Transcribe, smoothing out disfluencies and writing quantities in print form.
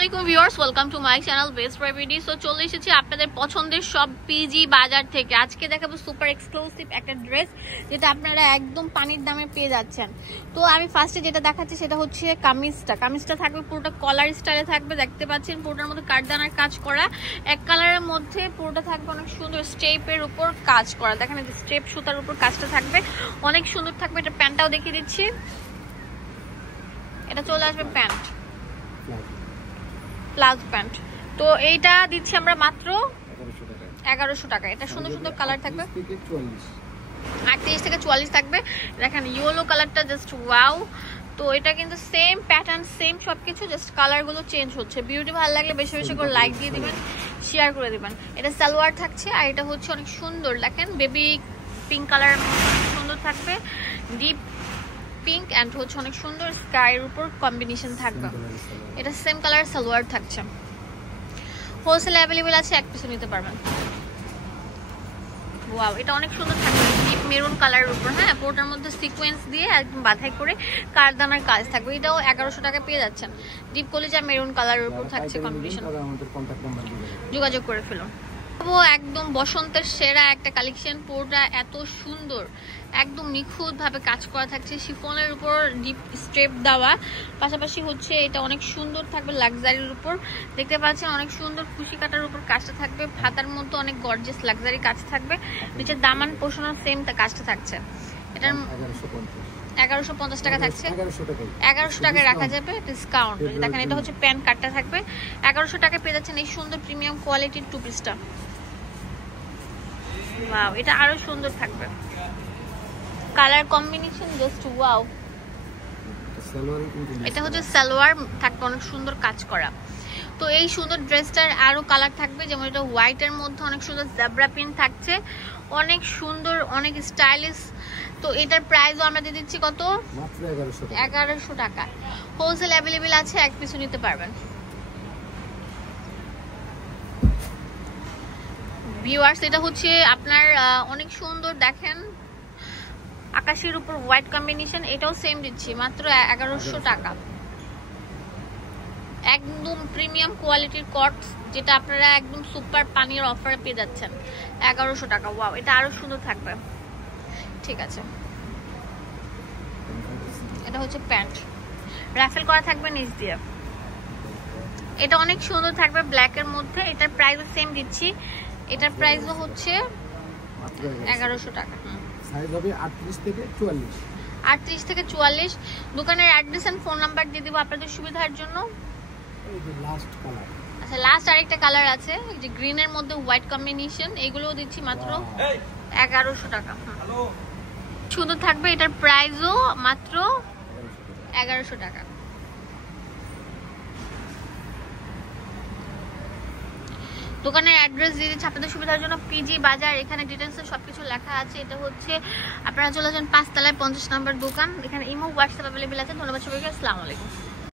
আলাইকুম viewers, welcome to my channel best প্রাইভেটি। So চলে এসেছি আপনাদের পছন্দের সব পিজি বাজার থেকে। আজকে দেখাবো সুপার এক্সক্লুসিভ একটা ড্রেস যেটা আপনারা একদম পানির দামে পেয়ে যাচ্ছেন। তো আমি ফার্স্টে যেটা দেখাচ্ছি সেটা হচ্ছে কামিজটা থাকবে পুরোটা কলার স্টাইলে থাকবে, দেখতে পাচ্ছেন পুরোটার মধ্যে কাঠদানার কাজ করা, এক কালারের মধ্যে পুরোটা থাকবে অনেক সুন্দর স্টেপের উপর কাজ করা। দেখেন এই যে স্টেপ সুতার উপর কাজটা থাকবে, অনেক সুন্দর থাকবে। এটা প্যান্টটাও দেখিয়ে দিচ্ছি, এটা চলে আসবে প্যান্ট, প্লাজো প্যান্ট। তো এইটা দিচ্ছি আমরা মাত্র 1100 টাকা। এটা সুন্দর সুন্দর কালার থাকবে, 38 থেকে 44 থাকবে। দেখেন ইয়েলো কালারটা জাস্ট ওয়াও। তো এটা কিন্তু সেম প্যাটার্ন, সেম সবকিছু, জাস্ট কালার গুলো চেঞ্জ হচ্ছে। বিউটি ভালো লাগলে বেশি বেশি করে লাইক দিয়ে দিবেন, শেয়ার করে দিবেন। এটা সালোয়ার থাকছে, আর এটা হচ্ছে অনেক সুন্দর, দেখেন বেবি পিঙ্ক কালার সুন্দর থাকবে, ডিপ পিঙ্ক এন্ড হচ্ছে অনেক সুন্দর স্কাইয়ের উপর কম্বিনেশন থাকবে। এটা সেম কালার সালোয়ার থাকছে, হোলসেল অ্যাভেলেবেল আছে, এক পিসও নিতে পারবেন। ওয়াও, এটা অনেক সুন্দর থাকবে, ডিপ মেরুন কালারের উপর। হ্যাঁ, পুরোটার মধ্যে সিকোয়েন্স দিয়ে একদম বাঁধাই করে কারদানার কাজ থাকবে। এটাও 1100 টাকা পেয়ে যাচ্ছেন। ডিপ কলিজা মেরুন কালারের উপর থাকছে কম্বিনেশন, যোগাযোগ করে ফেলুন। একদম বসন্তের সেরা একটা কালেকশন, পুরোটা এত সুন্দর, একদম নিখুঁত ভাবে কাজ করা থাকছে, শিফনের উপর ডিপ স্ট্রেপ দেওয়া, পাশাপাশি হচ্ছে এটা অনেক সুন্দর থাকবে লাক্সারির উপর। দেখতে পাচ্ছেন অনেক সুন্দর কুশি কাটার উপর কাজটা থাকবে, হাতার মতো অনেক গর্জিয়াস লাক্সারি কাজ থাকবে, নিচে দামান পোষণের সেম কাজটা থাকছে। এটার 1150 টাকা থাকছে, 1100 টাকায় রাখা যাবে ডিসকাউন্ট। দেখেন এটা হচ্ছে প্যান্ট কাটটা থাকবে, 1100 টাকায় পেয়ে যাচ্ছেন এই সুন্দর প্রিমিয়াম কোয়ালিটির টু পিসটা। ওয়াও, এটা আরো সুন্দর থাকবে, কালার কম্বিনেশন জাস্ট ওয়াও। এটা হচ্ছে সালোয়ার থাকবে অনেক সুন্দর কাজ করা। তো এই সুন্দর ড্রেসটার আরো কালার থাকবে, যেমন এটা হোয়াইট এর মধ্যে অনেক সুন্দর জেব্রা প্রিন্ট থাকছে, অনেক সুন্দর, অনেক স্টাইলিশ। তো এটার প্রাইসও আমরা দিয়ে দিচ্ছি কত? মাত্র 1100 টাকা। হোলসেল অ্যাভেলেবেল আছে, এক পিসও নিতে পারবেন। ভিউয়ার্স, এটা হচ্ছে আপনার অনেক সুন্দর, দেখেন আকাশের উপর হোয়াইট কম্বিনেশন, এটাও সেম দিচ্ছি মাত্র 1100 টাকা। একদম প্রিমিয়াম কোয়ালিটির কটস, যেটা আপনারা একদম সুপার পানির অফারে পেয়ে যাচ্ছেন 1100 টাকা। ওয়াও, এটা আরো সুন্দর থাকবে। ঠিক আছে, এটা হচ্ছে প্যান্ট, রাফেল করা থাকবে নিচ দিয়ে, এটা অনেক সুন্দর থাকবে ব্ল্যাক এর মধ্যে। এটার প্রাইসও সেম দিচ্ছি, এটার প্রাইসও হচ্ছে 1100 টাকা। সাইজ হবে 38 থেকে 44। 38 থেকে 44। দোকানের অ্যাড্রেস এন্ড ফোন নাম্বার দিয়ে দিব আপনাদের সুবিধার জন্য। এই যে লাস্ট কালার, আচ্ছা লাস্ট আরেকটা কালার আছে, এই যে গ্রিন এর মধ্যে হোয়াইট কম্বিনেশন, এগুলোও দিচ্ছি মাত্র 1100 টাকা। সুন্দর থাকবে, এটার প্রাইসও মাত্র 1100 টাকা। দোকানের অ্যাড্রেস দিয়ে দিচ্ছি আপনাদের সুবিধার জন্য, পিজি বাজার। এখানে ডিটেলসে সবকিছু লেখা আছে। এটা হচ্ছে আপনারা চলে যান 5 তলায় 50 নম্বর দোকান। এখানে ইমো হোয়াটসঅ্যাপ অ্যাভেলেবেল আছে। ধন্যবাদ সবাইকে, আসসালামু আলাইকুম।